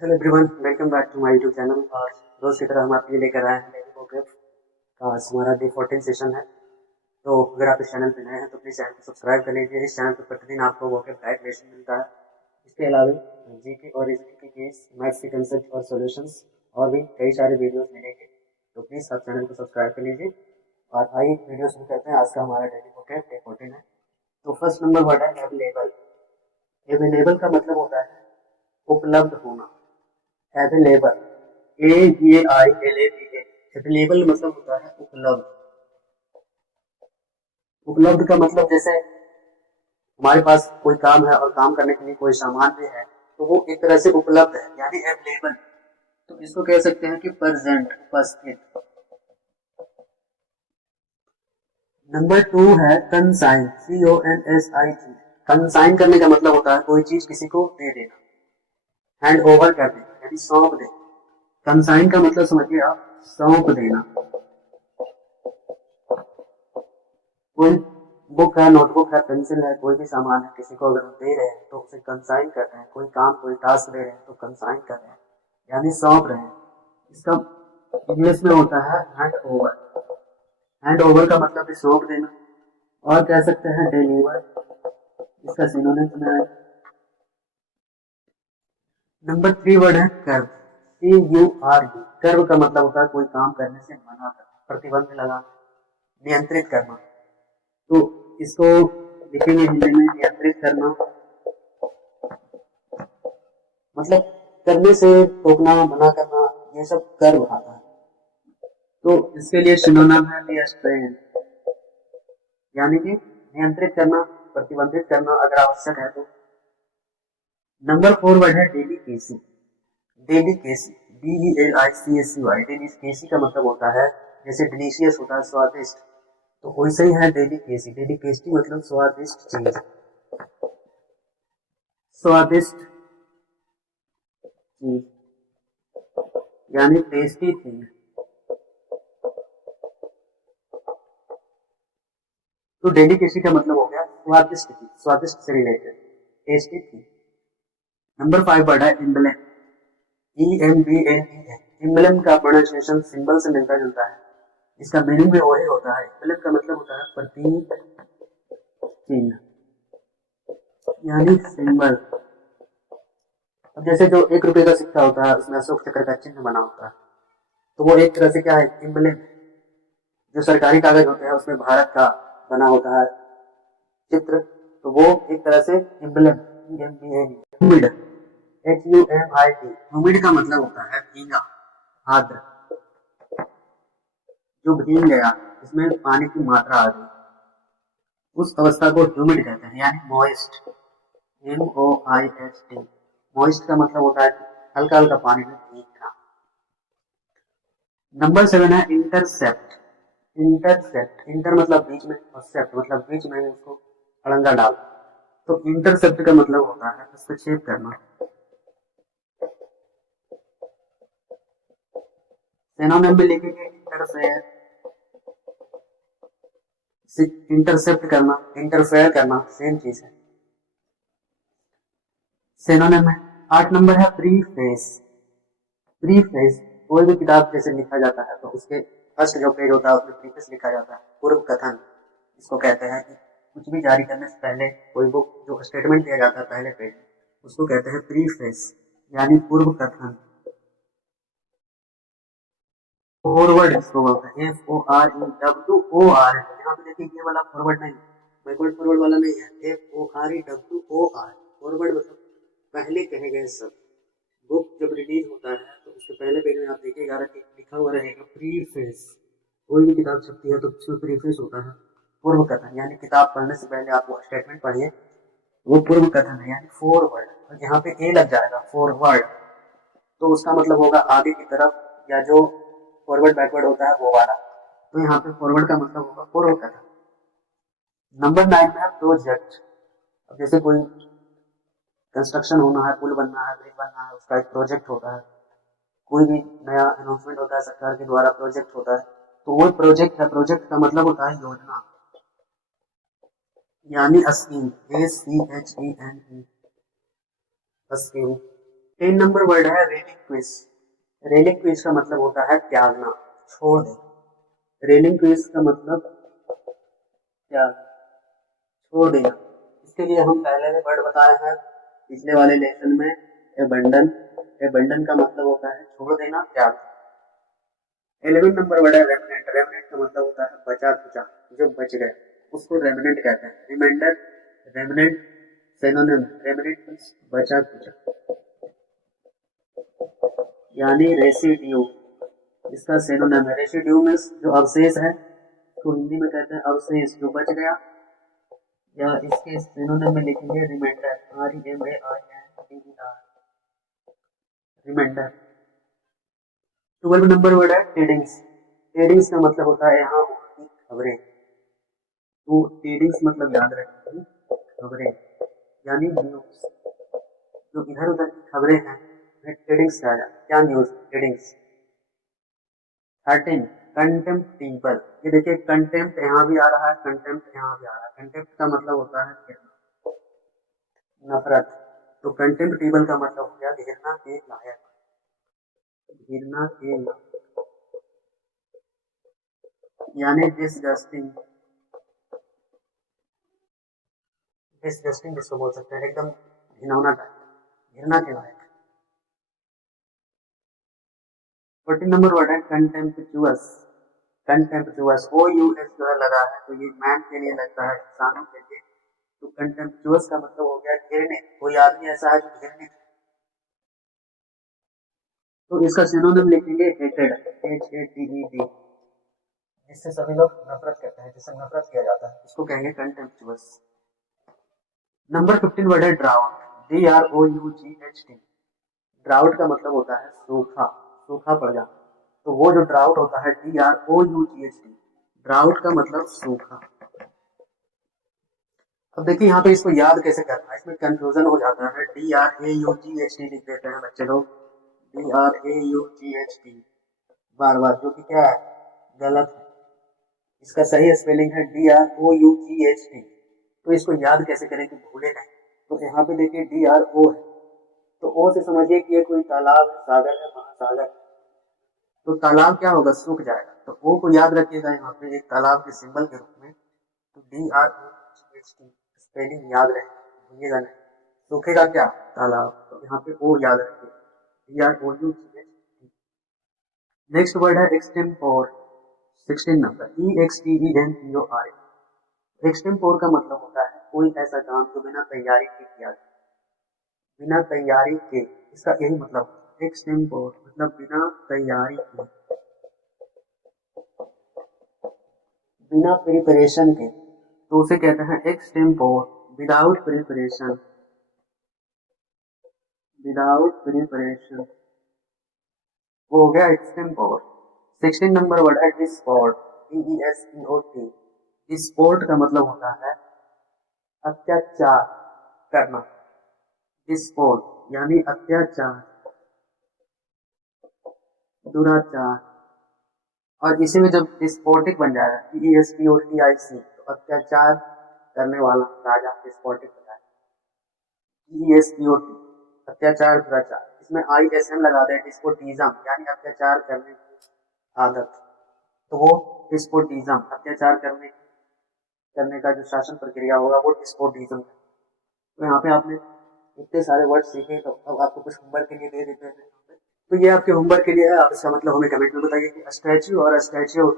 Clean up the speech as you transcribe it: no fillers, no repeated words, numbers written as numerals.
Hello everyone, welcome back to my YouTube channel. और रोज की तरह हम आपके लिए लेकर आए हैं डेली वोकेब का आज हमारा डे 14 सेशन है। तो अगर आप इस चैनल पर नए हैं तो प्लीज़ चैनल को सब्सक्राइब कर लीजिए। इस चैनल पर प्रतिदिन आपको वोकेब गाइड लेसन मिलता है। इसके अलावा जीके और रीजनिंग के केस, मैथ्स के कंसेप्ट और सॉल्यूशंस और भी कई सारे वीडियोस मिलेंगे। तो प्लीज़ आप चैनल को सब्सक्राइब कर लीजिए। और आइए वीडियो शुरू करते हैं। आज का हमारा डेली वोकेब डे 14 है। तो फर्स्ट नंबर वर्ड है अवेलेबल। अवेलेबल का मतलब होता है उपलब्ध होना। Available, AVAILABL। अवेलेबल मतलब होता है उपलब्ध। उपलब्ध का मतलब जैसे हमारे पास कोई काम है और काम करने के लिए कोई सामान भी है तो वो एक तरह से उपलब्ध है, यानी अवेलेबल। तो इसको कह सकते हैं कि प्रेजेंट, उपस्थित। नंबर 2 है कंसाइन, CONSIG। कंसाइन करने का मतलब होता है कोई चीज किसी को दे देना, हैंड ओवर कर देना, यानी सौंप देना। कंसाइन का मतलब समझिए आप, सौंप देना। कोई बुक है, नोटबुक है, पेंसिल है, कोई भी सामान है, किसी को अगर दे रहे हैं तो उसे कंसाइन कर रहे हैं। कोई काम, कोई टास्क दे रहे हैं तो कंसाइन कर रहे हैं, यानी सौंप रहे हैं। इसका इंग्लिश में होता है हैंड ओवर। हैंड ओवर का मतलब है सौंप देना। और कह सकते हैं डिलीवर, इसका सिनोनिम में आएगा। नंबर 3 वर्ड है कर्व, CURV। कर्व का मतलब होता है कोई काम करने से मना करना, प्रतिबंध लगाना, नियंत्रित करना। तो इसको लिखेंगे हिंदी में, नियंत्रित करना मतलब करने से रोकना, मना करना, ये सब कर्व आता है। तो इसके लिए सिनोनिम है रिस्ट्रेन, यानी कि नियंत्रित करना, प्रतिबंधित करना अगर आवश्यक है तो। नंबर 4 वर्ड है डेलिकेसी। Delicacy, DELICACY। डेलिकेसी का मतलब होता है जैसे डिलीशियस होता है, स्वादिष्ट, तो वैसे ही है डेलिकेसी। डेलिकेसी मतलब स्वादिष्ट चीज, स्वादिष्ट चीज, यानी टेस्टी थिंग। तो डेलिकेसी का मतलब हो गया स्वादिष्ट चीज, स्वादिष्ट से related, tasty thing. Number 5 word है एम्बलेम, EMBLEM। एम्बलेम का प्रोनाउंसिएशन सिंबल से मिलता जुलता है। इसका मीनिंग भी वही होता है। एम्बलेम का मतलब होता है प्रतीक चिन्ह, यानी सिंबल। अब जैसे जो 1 रुपए का सिक्का होता है उसमें अशोक चक्र का चिन्ह बना होता है, तो वो एक तरह से क्या है, एम्बलेम। जो सरकारी कागज होते हैं उसमें भारत का बना होता है चित्र, तो वो एक तरह से एम्बलेम, ह्यूमिड, HUMID। ह्यूमिड का मतलब होता है भीगा, आर्द्र। जो भीग गया, इसमें पानी की मात्रा आ गई, उस अवस्था को ह्यूमिड कहते हैं, यानी मॉइस्ट, MOIST। मॉइस्ट का मतलब होता है हल्का हल्का पानी में भीगना। नंबर 7 है इंटरसेप्ट। इंटरसेप्ट, इंटर मतलब बीच में और सेप्ट मतलब बीच में उसको अड़ंगा डाल। तो इंटरसेप्ट का मतलब होता है हस्तक्षेप करना। सिनोनिम में लिखेंगे इंटरफेयर, इंटरसेप्ट करना, इंटरफेयर करना सेम चीज है, सिनोनिम है। 8 नंबर है प्रीफेस। प्रीफेस, कोई भी किताब जैसे लिखा जाता है तो उसके फर्स्ट जो पेज होता है उसमें प्रीफेस लिखा जाता है, पूर्व कथन। इसको कहते हैं कि कुछ भी जारी करने से पहले कोई बुक जो स्टेटमेंट दिया जाता है पहले पेज, उसको कहते हैं प्रीफेस, यानी पूर्व कथन। फॉरवर्ड इसको बोलते हैं, FORWORD। यहाँ पे देखिए ये वाला फॉरवर्ड नहीं, बैकवर्ड फॉरवर्ड वाला नहीं है, FORWOR। फॉरवर्ड मतलब पहले कहे गए सब। बुक जब रिलीज होता है तो उसके पहले पेज में आप देखिएगा लिखा हुआ रहेगा प्रीफेस। कोई भी किताब छपती है तो उसमें प्रीफेस होता है, पूर्व कथन, यानी किताब पढ़ने से पहले आप वो स्टेटमेंट पढ़िए, वो पूर्व कथन है, यानी फॉरवर्ड। और यहाँ पे ए लग जाएगा, फॉरवर्ड, तो उसका मतलब होगा आगे की तरफ, या जो फॉरवर्ड बैकवर्ड होता है वो वाला। तो यहाँ पे फॉरवर्ड का मतलब होगा पूर्व कथन। नंबर 9 में है प्रोजेक्ट। अब जैसे कोई कंस्ट्रक्शन होना है, पुल बनना है, ब्रिज बनना है, उसका एक प्रोजेक्ट होता है। कोई भी नया अनाउंसमेंट होता है सरकार के द्वारा, प्रोजेक्ट होता है, तो वो प्रोजेक्ट है। प्रोजेक्ट का मतलब होता है योजना, यानी scheme, SCHEME, scheme. 10 number word है रेलिक्विस। रेलिक्विस का मतलब होता है त्यागना, छोड़ देना। रेलिक्विस का मतलब त्याग, छोड़ देना। इसके लिए हम पहले भी वर्ड बताए हैं पिछले वाले लेसन में, एबंडन। एबंडन का मतलब होता है छोड़ देना, त्याग। 11 नंबर वर्ड है रेमनेंट। रेमनेंट का मतलब होता है बचा खुचा, जो बच गए उसको रेमनेंट कहते हैं। Remainder, remnant synonym. Remnant means बचा खुचा, यानी रेसिड्यू इसका सिनोनिम है। रेसिड्यू मींस जो अवशेष है, तो हिंदी में कहते हैं अवशेष, जो बच गया। या इसके सिनोनिम में लिखेंगे remainder, REMAINDER, remainder. 12 number word है टेडिंग्स। टेडिंग्स का मतलब होता है यहाँ की खबरें। तो टेडिंग्स मतलब याद रखिए, खबरें यानी न्यूज। जो इधर उधर की खबरें हैं टेडिंग्स कहा जाता है। क्या न्यूज? टेडिंग्स। 13 कंटेम्प्टिबल। ये देखिए कंटेम्प्ट यहाँ भी आ रहा है, कंटेम्प्ट यहाँ भी आ रहा है। कंटेम्प्ट का मतलब होता है नफरत, तो कंटेम्प्टिबल का मतलब हो गया घृणा के लायक, घृणा के लायक, यानी डिसगस्टिंग। डिसगस्टिंग जिसको बोल सकते हैं, एकदम घिनौना टाइप, घृणा के लायक। 14 नंबर वर्ड है कंटेम्पचुअस। कंटेम्पचुअस, OUS जो है लगा है, तो ये मैन के लिए लगता है, इंसानों के लिए। तो कंटेम्पचुअस का मतलब हो गया घृणित, कोई आदमी ऐसा है जो घृणित है। तो इसका सिनोनिम लिखेंगे हेटेड, HATED, जिससे सभी लोग नफरत करते हैं, जिससे नफरत किया जाता है, इसको कहेंगे कंटेम्पचुअस। नंबर 15 वर्ड है ड्राउट। DROUGHT। ड्राउट का मतलब होता है सूखा, सूखा पड़ जाना। तो वो जो ड्राउट होता है DROUGHT, ड्राउट का मतलब सूखा। अब देखिए यहाँ पे इसको याद कैसे करना है, इसमें कंफ्यूजन हो जाता है। DRAUGHT लिख देते हैं बच्चे लोग, DRAUGHT बार बार, जो कि क्या है, गलत है। इसका सही स्पेलिंग है DROUGHT। तो इसको याद कैसे करें कि भूले नहीं। तो यहाँ पे देखिए DRO है, तो O से समझिए कि ये कोई तालाब है, सागर है, महासागर। तो तालाब क्या होगा, सूख जाएगा। तो O को याद रखिएगा यहाँ पे एक तालाब के सिंबल के रूप में। तो DROUGHT स्पेलिंग याद रहेगा, भूलिएगा नहीं। सूखेगा क्या, तालाब, तो यहाँ पे O याद रखिए, DROUGHT। नेक्स्ट वर्ड है एक्सटेम्पोर। 16 number, EXTEMPOR। एक्सटेम्पोर का मतलब होता है कोई ऐसा काम जो बिना तैयारी के किया जाए, बिना तैयारी के, इसका यही मतलब। एक्सटेम्पोर मतलब बिना तैयारी के, बिना प्रिपरेशन के, तो उसे कहते हैं extempore, without preparation, without preparation, वो हो गया एक्सटेम्पोर। 16 नंबर वर्ड है डिस्पोर्ट। DESPOT। डिस्पोर्ट का मतलब होता है अत्याचार करना, डिस्पोर्ट यानी अत्याचार, दुराचार। और इसी में जब डिस्पोटिक बन जाएगा, DESPOTIC, तो अत्याचार करने वाला राजा डिस्पोटिक हो जाएगा। DESPOT अत्याचार, दुराचार। इसमें ISM लगा दे, डिस्पोटिज्म यानी अत्याचार करने की आदत, तो वो डिस्पोटिज्म, अत्याचार करने का जो शासन प्रक्रिया होगा वो डिस्पोटिज्म। तो यहाँ पे आपने इतने सारे वर्ड सीखे, तो अब आपको कुछ होमवर्क के लिए दे देते हैं। तो ये आपके होमवर्क के लिए है, आप इसका मतलब हमें कमेंट में बताइए कि स्टैच्यू और स्टैच्यू